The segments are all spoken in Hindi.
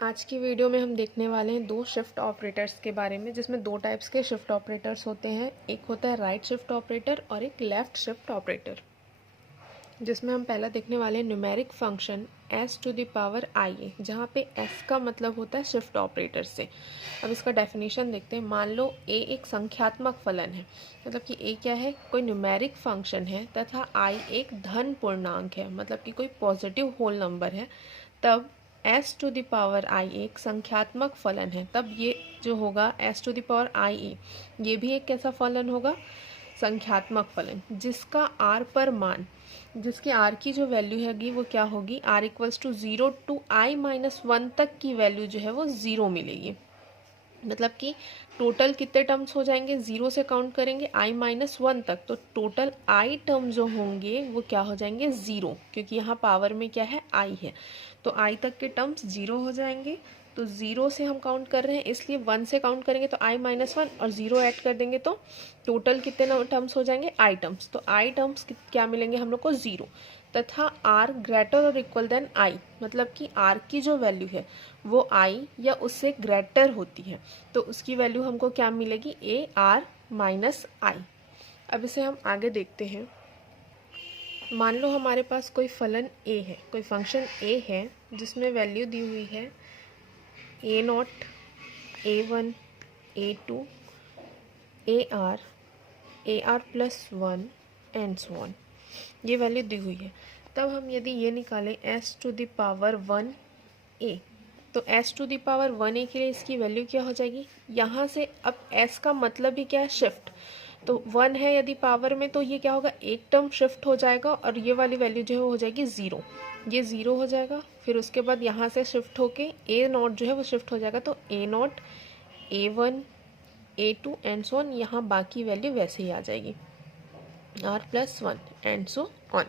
आज की वीडियो में हम देखने वाले हैं दो शिफ्ट ऑपरेटर्स के बारे में, जिसमें दो टाइप्स के शिफ्ट ऑपरेटर्स होते हैं। एक होता है राइट शिफ्ट ऑपरेटर और एक लेफ़्ट शिफ्ट ऑपरेटर। जिसमें हम पहला देखने वाले हैं numeric function s to the power i a, जहाँ पे s का मतलब होता है शिफ्ट ऑपरेटर से। अब इसका डेफिनेशन देखते हैं। मान लो a एक संख्यात्मक फलन है, मतलब कि a क्या है, कोई न्यूमेरिक फंक्शन है, तथा i एक धन पूर्णांक है, मतलब कि कोई पॉजिटिव होल नंबर है। तब s to the power i एक संख्यात्मक फलन है, तब ये जो होगा s to the power i a, ये भी एक कैसा फलन होगा, संख्यात्मक फलन, जिसका r पर मान, जिसकी r की जो वैल्यू हैगी वो क्या होगी, r equals to 0 to i-1 तक की वैल्यू जो है वो 0 मिलेगी। मतलब कि टोटल कितने टर्म्स हो जाएंगे, 0 से काउंट करेंगे i-1 तक, तो टोटल i टर्म जो होंगे वो क्या हो जाएंगे, 0, क्योंकि यहाँ पावर में क्या है, i है, तो i तक के टर्म्स 0 हो जाएंगे। तो 0 से हम काउंट कर रहे हैं, इसलिए 1 से काउंट करेंगे तो i-1 और 0 ऐड कर देंगे तो टोटल कितने टर्म्स हो जाएंगे, i टर्म्स। तो i टर्म्स क्या मिलेंगे हम लोग को, 0, तथा r ग्रेटर और इक्वल देन i, मतलब कि r की जो वैल्यू है वो i या उससे ग्रेटर होती है, तो उसकी वैल्यू हमको क्या मिलेगी, a r माइनस i। अब इसे हम आगे देखते हैं। मान लो हमारे पास कोई फलन a है, कोई फंक्शन a है, जिसमें वैल्यू दी हुई है a0, a1, a2, ar plus 1 and so on, ये वैल्यू दी हुई है। तब हम यदि ये निकालें s to the power 1a, तो s to the power 1a के लिए इसकी वैल्यू क्या हो जाएगी, यहाँ से अब s का मतलब ही क्या है, शिफ्ट। तो 1 है यदि पावर में, तो ये क्या होगा, एक टर्म शिफ्ट हो जाएगा और ये वाली वैल्यू जो है वो हो जाएगी 0, ये 0 हो जाएगा। फिर उसके बाद यहाँ से शिफ्ट होके a0 जो है वो शिफ्ट हो जाएगा, तो a0, a1, a2 and so on, यहाँ बाकी वैल्यू वैसे ही आ जाएगी, r plus 1 and so on.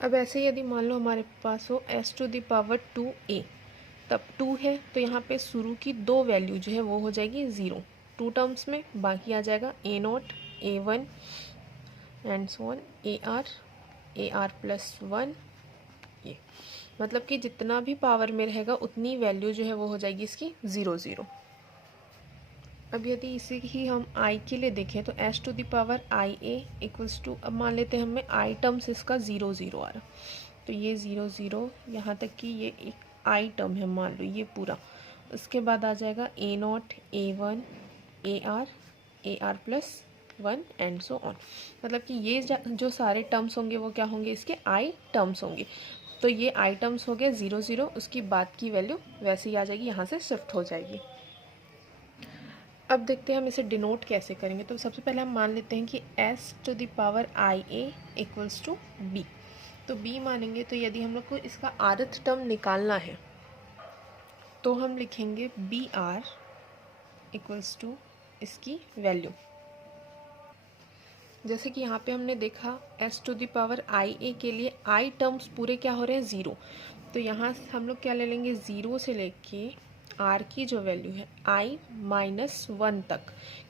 अब ऐसे यदि मान लो हमारे पास हो s to the power 2a, तब 2 है तो यहाँ पे शुरू की दो वैल्यू जो है वो हो जाएगी 0, 2 टर्म्स में, बाकी आ जाएगा a0, a1 and so on, ar plus 1, ये मतलब कि जितना भी पावर में रहेगा उतनी वैल्यू जो है वो हो जाएगी इसकी 0, 0। अब यदि इसी ही हम i के लिए देखें तो s to the power i a equals to, अब मान लेते हैं हमें i टर्म्स इसका 0, 0 आ रहा, तो ये 0, 0 यहाँ तक कि ये एक i टर्म है, मान लो ये पूरा। उसके बाद आ जाएगा a0, a1, ar plus 1 and so on, मतलब कि ये जो सारे टर्म्स होंगे वो क्या होंगे, इसके i टर्म्स होंगे। तो ये i टर्म्स हो गए 0, 0, उसकी बाद की वैल्यू वैसे ही आ जाएगी, यहाँ से शिफ्ट हो जाएगी। अब देखते हैं हम इसे डिनोट कैसे करेंगे। तो सबसे पहले हम मान लेते हैं कि s to the power i a equals to b, तो b मानेंगे। तो यदि हम लोग को इसका rth टर्म निकालना है तो हम लिखेंगे बी आर इक्वल्स टू इसकी वैल्यू। जैसे कि यहाँ पे हमने देखा s to the power i a के लिए i टर्म्स पूरे क्या हो रहे हैं, 0, तो यहाँ हम लोग क्या ले लेंगे, 0 से लेके r की जो वैल्यू है i-1 तक,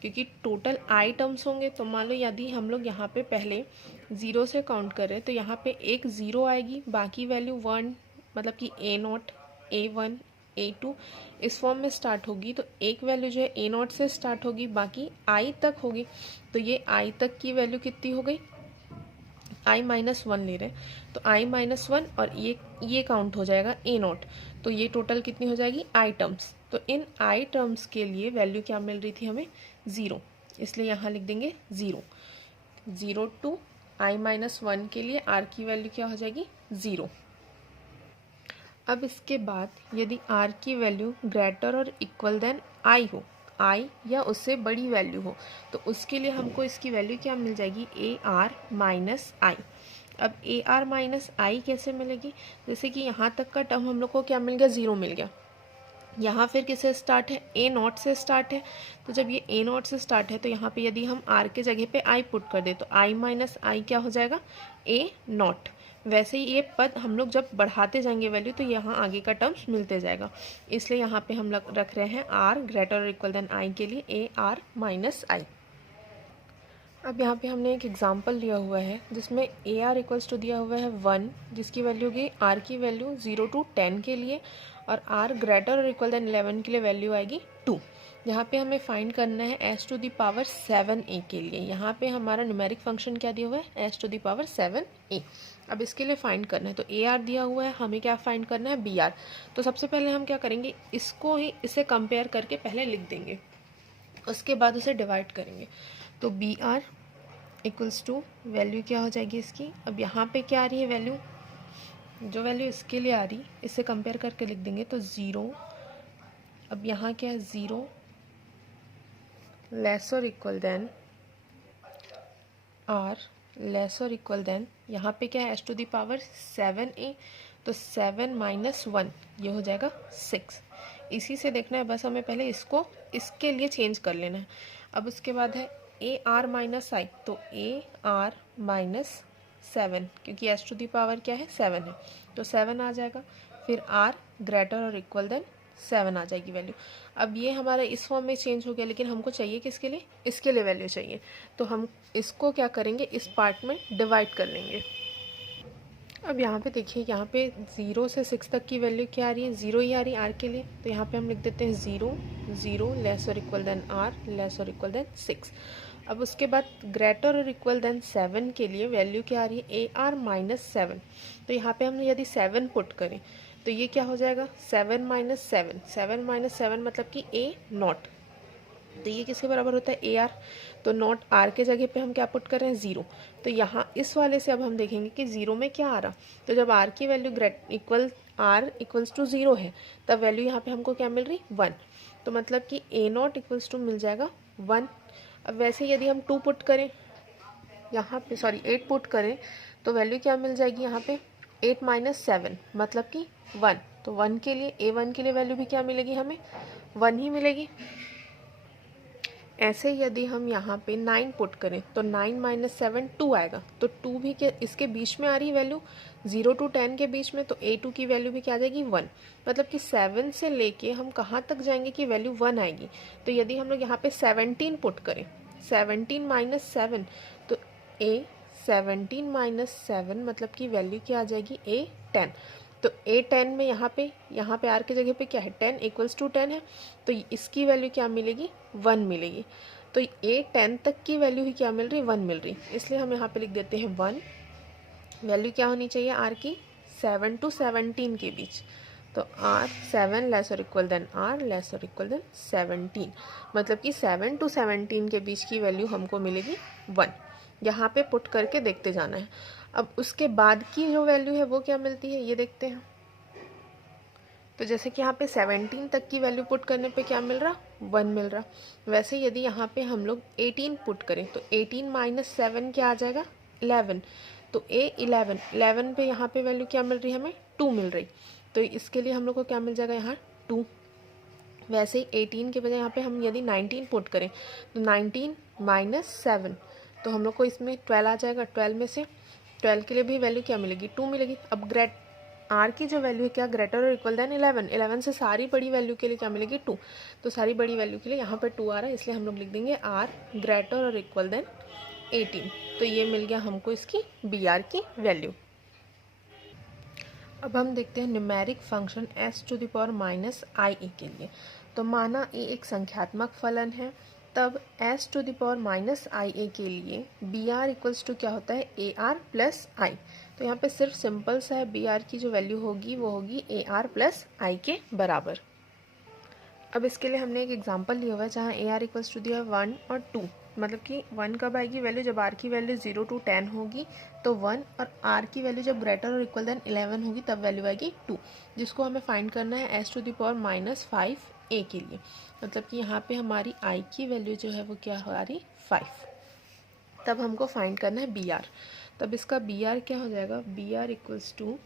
क्योंकि टोटल i टर्म्स होंगे। तो मान लो यदि हम लोग यहाँ पे पहले 0 से काउंट करें तो यहाँ पे एक 0 आएगी, बाकी वैल्यू 1, मतलब कि a0, a1, a2 इस फॉर्म में स्टार्ट होगी। तो एक वैल्यू जो है a0 से स्टार्ट होगी, बाकी i तक होगी। तो ये i तक की वैल्यू कितनी हो गई, i-1 ले रहे हैं, तो i-1 और ये काउंट हो जाएगा a0, तो ये टोटल कितनी हो जाएगी, i टर्म्स। तो इन i टर्म्स के लिए वैल्यू क्या मिल रही थी हमें, 0, इसलिए यहाँ लिख देंगे 0, 0 टू i-1 के लिए r की वैल्यू क्या हो जाएगी, 0। अब इसके बाद यदि r की वैल्यू ग्रेटर और इक्वल देन i हो, i या उससे बड़ी वैल्यू हो, तो उसके लिए हमको इसकी वैल्यू क्या मिल जाएगी, ar माइनस आई। अब ar माइनस आई कैसे मिलेगी, जैसे कि यहाँ तक का टर्म हम लोग को क्या मिल गया, 0 मिल गया। यहाँ फिर किससे स्टार्ट है, a0 से स्टार्ट है। तो जब ये a0 से स्टार्ट है तो यहाँ पे यदि हम r के जगह पे i पुट कर दे तो i माइनस आई क्या हो जाएगा, a0। वैसे ही ये पद हम लोग जब बढ़ाते जाएंगे वैल्यू तो यहाँ आगे का टर्म्स मिलते जाएगा, इसलिए यहाँ पे हम लोग रख रहे हैं r ग्रेटर और इक्वल देन i के लिए ar माइनस आई। अब यहाँ पे हमने एक एग्जांपल लिया हुआ है जिसमें ए आर इक्वल्स टू दिया हुआ है 1, जिसकी वैल्यू होगी आर की वैल्यू 0 to 10 के लिए, और आर ग्रेटर और इक्वल देन 11 के लिए वैल्यू आएगी 2। यहाँ पे हमें फाइंड करना है s to the power 7a के लिए। यहाँ पे हमारा न्यूमेरिक फंक्शन क्या दिया हुआ है, s to the power 7a। अब इसके लिए फाइंड करना है, तो ए आर दिया हुआ है, हमें क्या फाइंड करना है, बी आर। तो सबसे पहले हम क्या करेंगे, इसको ही इससे कंपेयर करके पहले लिख देंगे, उसके बाद उसे डिवाइड करेंगे। तो b are equals to value क्या हो जाएगी इसकी, अब यहाँ पे क्या आ रही है वैल्यू, जो वैल्यू इसके लिए आ रही इससे कंपेयर करके लिख देंगे तो 0। अब यहाँ क्या है, 0 लेस और इक्वल देन आर लेस और इक्वल देन, यहाँ पे क्या है, s to the power 7a, तो 7 माइनस 1 ये हो जाएगा 6। इसी से देखना है, बस हमें पहले इसको इसके लिए चेंज कर लेना है। अब उसके बाद है ए आर माइनस आई, तो ए आर माइनस 7, क्योंकि एस टू दी पावर क्या है 7 है, तो 7 आ जाएगा। फिर आर ग्रेटर और इक्वल देन 7 आ जाएगी वैल्यू। अब ये हमारा इस फॉर्म में चेंज हो गया, लेकिन हमको चाहिए किसके लिए, इसके लिए वैल्यू चाहिए, तो हम इसको क्या करेंगे, इस पार्ट में डिवाइड कर लेंगे। अब यहाँ पे देखिए, यहाँ पे 0 से 6 तक की वैल्यू क्या आ रही है, 0 ही आ रही है आर के लिए, तो यहाँ पे हम लिख देते हैं 0 0 लेस और इक्वल देन आर लेस और इक्वल देन 6। अब उसके बाद ग्रेटर और इक्वल देन 7 के लिए वैल्यू क्या आ रही है, ए आर माइनस 7। तो यहाँ पे हम यदि 7 पुट करें तो ये क्या हो जाएगा, 7 माइनस 7, 7 माइनस 7 मतलब कि ए नॉट, तो ये किसके बराबर होता है, ए आर। तो नॉट आर के जगह पे हम क्या पुट कर रहे हैं, 0। तो यहाँ इस वाले से अब हम देखेंगे कि 0 में क्या आ रहा, तो जब आर की value equal r equals to 0 है, तब वैल्यू यहाँ पे हमको क्या मिल रही, 1। तो मतलब कि ए नॉट इक्वल्स टू मिल जाएगा 1। अब वैसे यदि हम 2 पुट करें यहाँ पे, सॉरी 8 पुट करें, तो वैल्यू क्या मिल जाएगी यहाँ पे, 8 माइनस 7 मतलब कि 1। तो 1 के लिए, A1 के लिए वैल्यू भी क्या मिलेगी, हमें 1 ही मिलेगी। ऐसे यदि हम यहाँ पे 9 पुट करें तो 9 माइनस 7 2 आएगा, तो 2 भी क्या इसके बीच में आ रही वैल्यू, 0 to 10 के बीच में, तो A2 की वैल्यू भी क्या आ जाएगी, 1। मतलब कि 7 से लेके हम कहाँ तक जाएंगे कि वैल्यू 1 आएगी। तो यदि हम लोग यहाँ पे 17 पुट करें, 17 माइनस 7, तो A17 माइनस 7 मतलब कि वैल्यू क्या आ जाएगी, A10। तो A10 में यहाँ पे आर की जगह पे क्या है, 10 इक्वल्स टू 10 है, तो इसकी वैल्यू क्या मिलेगी, 1 मिलेगी। तो A10 तक की वैल्यू ही क्या मिल रही, 1 मिल रही, इसलिए हम यहाँ पे लिख देते हैं 1। वैल्यू क्या होनी चाहिए आर की, 7 to 17 के बीच, तो आर 7 लेस और इक्वल देन आर लेस और इक्वल देन 17, मतलब कि 7 to 17 के बीच की वैल्यू हमको मिलेगी 1। यहाँ पे पुट करके देखते जाना है। अब उसके बाद की जो वैल्यू है वो क्या मिलती है, ये देखते हैं। तो जैसे कि यहाँ पे 17 तक की वैल्यू पुट करने पे क्या मिल रहा, 1 मिल रहा। वैसे यदि यहाँ पे हम लोग 18 पुट करें तो 18 माइनस 7 क्या आ जाएगा, 11। तो A11 पे यहाँ पे वैल्यू क्या मिल रही है, हमें 2 मिल रही, तो इसके लिए हम लोग को क्या मिल जाएगा, यहाँ 2। वैसे ही 18 के बजाय यहाँ पे हम यदि 19 पुट करें तो 19 माइनस 7, तो हम लोग को इसमें 12 आ जाएगा। 12 में से 12 के लिए भी वैल्यू क्या मिलेगी, 2 मिलेगी। अब आर की जो वैल्यू है क्या, ग्रेटर और इक्वल देन 11, 11 से सारी बड़ी वैल्यू के लिए क्या मिलेगी, 2। तो सारी बड़ी वैल्यू के लिए यहाँ पर 2 आ रहा है, इसलिए हम लोग लिख देंगे आर ग्रेटर और इक्वल देन 18। तो ये मिल गया हमको इसकी बी आर की वैल्यू। अब हम देखते हैं numeric function S to the power minus I A के लिए। तो माना ए एक संख्यात्मक फलन है, तब S to the power minus I A के लिए बी आर इक्वल्स टू क्या होता है, ए आर प्लस आई। तो यहाँ पे सिर्फ सिंपल सा है, बी आर की जो वैल्यू होगी वो होगी ए आर प्लस आई के बराबर। अब इसके लिए हमने एक एग्जांपल लिया हुआ है जहाँ ए आर इक्वल्स टू दिया है 1 और 2, मतलब कि 1 कब आएगी वैल्यू, जब आर की वैल्यू 0 to 10 होगी तो 1, और आर की वैल्यू जब ग्रेटर और इक्वल देन 11 होगी तब वैल्यू आएगी 2, जिसको हमें फाइंड करना है s to the power minus 5a के लिए। मतलब कि यहाँ पे हमारी आई की वैल्यू जो है वो क्या आ रही, 5। तब हमको फाइंड करना है बी आर। तब इसका बी आर क्या हो जाएगा, बी आर इक्वल्स टू,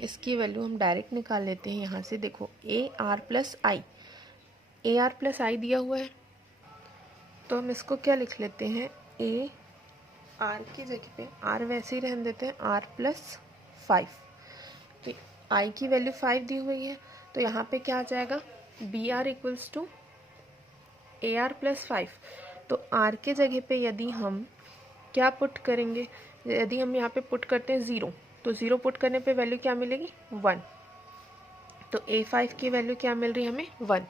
इसकी वैल्यू हम डायरेक्ट निकाल लेते हैं यहाँ से। देखो A are plus I, A are plus I दिया हुआ है, तो हम इसको क्या लिख लेते हैं, ए आर की जगह पे आर वैसे ही रहने देते हैं, आर प्लस 5। तो आई की वैल्यू 5 दी हुई है, तो यहाँ पे क्या आ जाएगा, B are equals to a are plus 5। तो आर के जगह पे यदि हम क्या पुट करेंगे, यदि हम यहाँ पे पुट करते हैं 0, तो 0 पुट करने पे वैल्यू क्या मिलेगी 1, तो A5 की वैल्यू क्या मिल रही है हमें 1।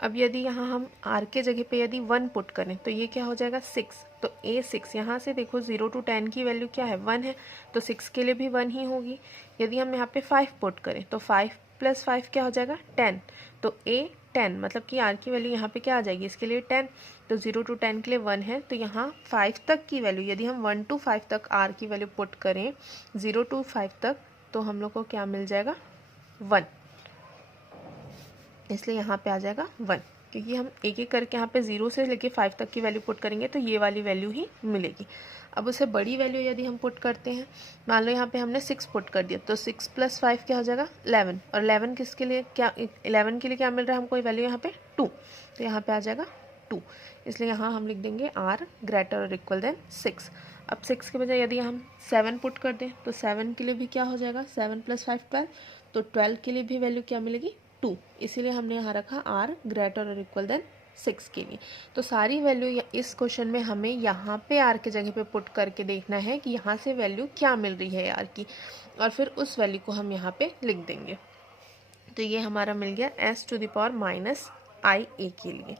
अब यदि यहाँ हम R के जगह पे यदि 1 पुट करें तो ये क्या हो जाएगा 6, तो A6 यहाँ से देखो 0 to 10 की वैल्यू क्या है 1 है, तो 6 के लिए भी 1 ही होगी। यदि हम यहाँ पे 5 पुट करें तो 5 + 5 क्या हो जाएगा 10, तो A10 मतलब कि R की वैल्यू यहाँ पे क्या आ जाएगी इसके लिए 10, तो 0 to 10 के लिए 1 है, तो यहाँ 5 तक की वैल्यू यदि हम 1 to 5 तक R की वैल्यू पुट करें 0 to 5 तक, तो हम लोग को क्या मिल जाएगा 1, इसलिए यहाँ पे आ जाएगा 1, क्योंकि हम एक एक करके यहाँ पे 0 से लेके 5 तक की वैल्यू पुट करेंगे तो ये वाली वैल्यू ही मिलेगी। अब उससे बड़ी वैल्यू यदि हम पुट करते हैं, मान लो यहाँ पे हमने 6 पुट कर दिया, तो 6 + 5 क्या हो जाएगा 11, और 11 किसके लिए क्या 11 के लिए क्या मिल रहा है हमको वैल्यू यहाँ पे 2, तो यहाँ पे आ जाएगा 2, इसलिए यहाँ हम लिख देंगे R > 6। अब 6 के बजाय यदि हम 7 पुट कर दें तो 7 के लिए भी क्या हो जाएगा 7 + 5 12, तो 12 के लिए भी वैल्यू क्या मिलेगी 2, इसीलिए हमने यहाँ रखा R > 6 के लिए। तो सारी वैल्यू इस क्वेश्चन में हमें यहाँ पे R के जगह पे पुट करके देखना है कि यहाँ से वैल्यू क्या मिल रही है R की, और फिर उस वैल्यू को हम यहाँ पे लिख देंगे। तो ये हमारा मिल गया s⁻⁻ IA के लिए।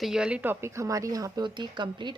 तो ये वाली टॉपिक हमारी यहाँ पे होती है कंप्लीट।